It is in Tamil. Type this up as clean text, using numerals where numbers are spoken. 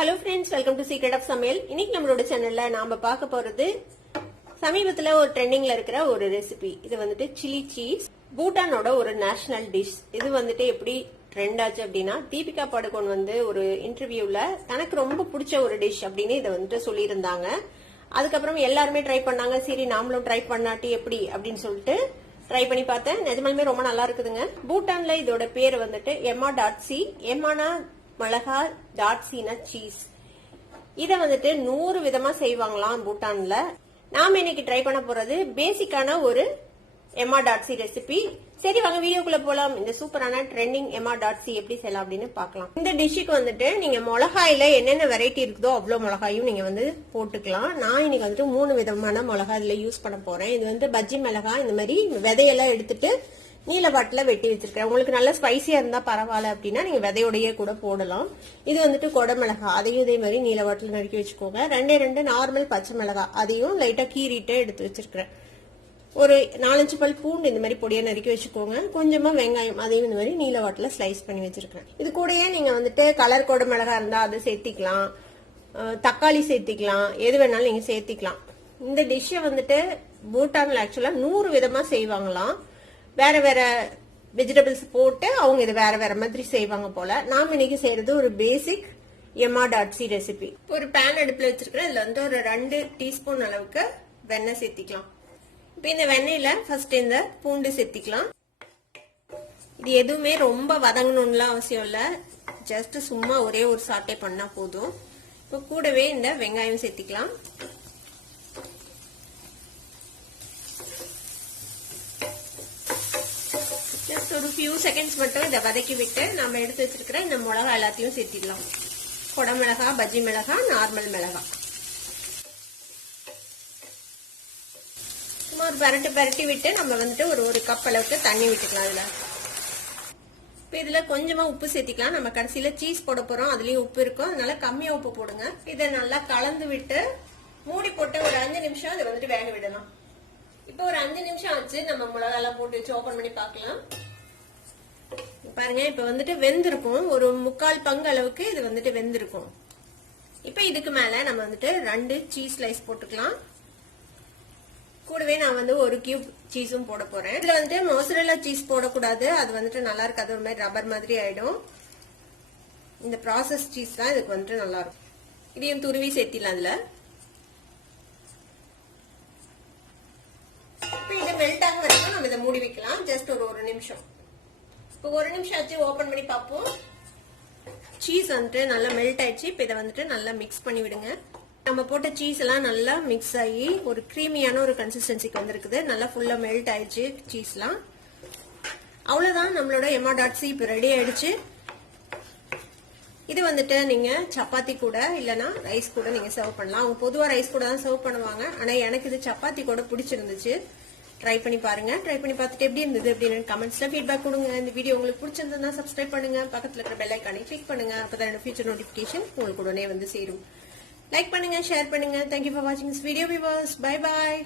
Hello friends, welcome to secret of சமையல். இன்னைக்கு நம்மளோட சேனல்ல நாம பார்க்க போறது சமீபத்துல ஒரு ட்ரெண்டிங்ல இருக்கிற ஒரு ரெசிபி. இது வந்துட்டு சில்லி சீஸ், பூட்டானோட ஒரு நேஷனல் டிஷ். இது வந்துட்டு எப்படி ட்ரெண்ட் ஆச்சு அப்படின்னா, தீபிகா படுகோன் வந்து ஒரு இன்டர்வியூல தனக்கு ரொம்ப பிடிச்ச ஒரு டிஷ் அப்படின்னு இதை வந்துட்டு சொல்லியிருந்தாங்க. அதுக்கப்புறம் எல்லாருமே ட்ரை பண்ணாங்க. சரி நாமளும் ட்ரை பண்ணாட்டி எப்படி அப்படின்னு சொல்லிட்டு ட்ரை பண்ணி பார்த்தேன். நிஜமாலுமே ரொம்ப நல்லா இருக்குதுங்க. பூட்டான்ல இதோட பேர் வந்துட்டு எம்மா.சி. எம்மானா மிளகா, டாட்ஸினா சீஸ். இத வந்துட்டு 100 விதமா செய்வாங்களாம் பூட்டான்ல. நாம இன்னைக்கு ட்ரை பண்ண போறது பேசிக்கான ஒரு எம்மா.சி ரெசிபி. சரி வாங்க வீடியோக்குள்ள போலாம். இந்த சூப்பரான ட்ரெண்டிங் எம்மா.சி எப்படி செய்யலாம் அப்படின்னு பார்க்கலாம். இந்த டிஷ்ஷுக்கு வந்துட்டு நீங்க மிளகாயில என்னென்ன வெரைட்டி இருக்குதோ அவ்வளவு மிளகாயும் நீங்க வந்து போட்டுக்கலாம். நான் இன்னைக்கு வந்துட்டு 3 விதமான மிளகாய் இதுல யூஸ் பண்ண போறேன். இது வந்து பஜ்ஜி மிளகாய். இந்த மாதிரி விதையெல்லாம் எடுத்துட்டு நீல வாட்டில வெட்டி வச்சிருக்கேன். உங்களுக்கு நல்ல ஸ்பைசியா இருந்தா பரவாயில்ல அப்படின்னா நீங்க விதையோடயே கூட போடலாம். இது வந்துட்டு கொடை மிளகாய், அதையும் இதே மாதிரி நீல வாட்டில நறுக்கி வச்சுக்கோங்க. 2 நார்மல் பச்சை மிளகாய், அதையும் லைட்டா கீறிட்டு எடுத்து வச்சிருக்கிறேன். ஒரு 4-5 பல் பூண்டு இந்த மாதிரி பொடியா நறுக்கி வச்சுக்கோங்க. கொஞ்சமா வெங்காயம், அதையும் இந்த மாதிரி நீல வாட்டில ஸ்லைஸ் பண்ணி வச்சிருக்கேன். இது கூடயே நீங்க வந்துட்டு கலர் கொடை மிளகாய் இருந்தா அதை சேர்த்திக்கலாம், தக்காளி சேர்த்திக்கலாம், எது வேணாலும் நீங்க சேர்த்திக்கலாம். இந்த டிஷ்ஷை வந்துட்டு பூட்டான்ல ஆக்சுவலா 100 விதமா செய்வாங்களாம். வேற வேற வெஜிடபிள்ஸ் போட்டு அவங்க இது வேற வேற மாதிரி செய்வாங்க போல. நாம இன்னைக்கு செய்யறது ஒரு பேசிக் எம்மா.சி ரெசிபி. ஒரு பேன் அடுப்புல வச்சிருக்கிறேன். இதுல வந்து ஒரு 2 டீஸ்பூன் அளவுக்கு வெண்ணெய் சேர்த்திக்கலாம். இப்ப இந்த வெண்ணெயில ஃபர்ஸ்ட் இந்த பூண்டு சேர்த்திக்கலாம். இது எதுவுமே ரொம்ப வதங்கணும்லாம் அவசியம் இல்ல, ஜஸ்ட் சும்மா ஒரே ஒரு சாட்டை பண்ணா போதும். இப்ப கூடவே இந்த வெங்காயம் சேர்த்திக்கலாம். ஒரு ஃபியூ செகண்ட்ஸ் மட்டும் இதை வதக்கி விட்டு நம்ம எடுத்து வச்சிருக்கிற இந்த மிளகா எல்லாத்தையும் சேர்த்திடலாம். கொடை மிளகா, பஜ்ஜி மிளகா, நார்மல் மிளகா. சும்மா ஒரு பரட்டி விட்டு நம்ம வந்துட்டு ஒரு கப் அளவுக்கு தண்ணி விட்டுக்கலாம். இதுல இப்ப இதுல கொஞ்சமா உப்பு சேர்த்திக்கலாம். நம்ம கடைசியில சீஸ் போட போறோம், அதுலயும் உப்பு இருக்கும், அதனால கம்மியா உப்பு போடுங்க. இதை நல்லா கலந்து விட்டு மூடி போட்டு ஒரு 5 நிமிஷம் இதை வந்துட்டு வேக விடலாம். இப்ப ஒரு 5 நிமிஷம் ஆச்சு. நம்ம மிளகா எல்லாம் போட்டு வச்சு ஓபன் பண்ணி பார்க்கலாம். பாருங்க, இப்ப வந்துட்டு வெந்திருக்கும். ஒரு 3/4 பங்கு அளவுக்கு இது வந்துட்டு வெந்திருக்கும். இப்ப இதுக்கு மேல நம்ம வந்துட்டு 2 சீஸ் ஸ்லைஸ் போட்டுக்கலாம். கூடவே நான் வந்து 1 கியூப் சீஸும் போட போறேன். இதுல வந்துட்டு மொசரெல்லா சீஸ் போடக்கூடாது, அது வந்துட்டு நல்லா இருக்காது, ஒரு மாதிரி ரப்பர் மாதிரி ஆயிடும். இந்த ப்ராசஸ் சீஸ் தான் இதுக்கு வந்துட்டு நல்லா இருக்கும். இதையும் துருவி சேர்த்திடலாம். அதுல இப்ப இது மெல்ட் ஆக வரைக்கும் நம்ம இதை மூடி வைக்கலாம். ஜஸ்ட் ஒரு நிமிஷம். இப்போ 1 நிமிஷம் ஆச்சு, ஓபன் பண்ணி பார்ப்போம். சீஸ் வந்துட்டு நல்லா மெல்ட் ஆயிடுச்சு. இப்போ இதை வந்துட்டு நல்லா மிக்ஸ் பண்ணி விடுங்க. நம்ம போட்ட சீஸ் எல்லாம் நல்லா மிக்ஸ் ஆகி ஒரு கிரீமியான ஒரு கன்சிஸ்டன்சிக்கு வந்திருக்குது. நல்லா ஃபுல்லா மெல்ட் ஆயிடுச்சு சீஸ்லாம். அவ்வளவுதான், நம்மளோட எம்மா.சி இப்போ ரெடி ஆயிடுச்சு. இது வந்துட்டு நீங்க சப்பாத்தி கூட இல்லனா ரைஸ் கூட நீங்க சர்வ் பண்ணலாம். அவங்க பொதுவா ரைஸ் கூட தான் சர்வ் பண்ணுவாங்க, ஆனா எனக்கு இது சப்பாத்தி கூட பிடிச்சிருந்துச்சு. ட்ரை பண்ணி பாருங்க. ட்ரை பண்ணி பார்த்துட்டு எப்படி இருந்தது அப்படின்னு கமெண்ட்ஸ்ல ஃபீட்பேக் கொடுங்க. இந்த வீடியோ உங்களுக்கு பிடிச்சிருந்ததுன்னா சப்ஸ்கிரைப் பண்ணுங்க, பக்கத்துல இருக்கிற பெல் ஐகானை கிளிக் பண்ணுங்க. அப்பதான் என்னோட ஃபியூச்சர் நோட்டிபிகேஷன் உங்களுக்கு உடனே வந்து சேரும். லைக் பண்ணுங்க, ஷேர் பண்ணுங்க. தேங்க்யூ ஃபார் வாட்சிங் this video viewers. Bye bye.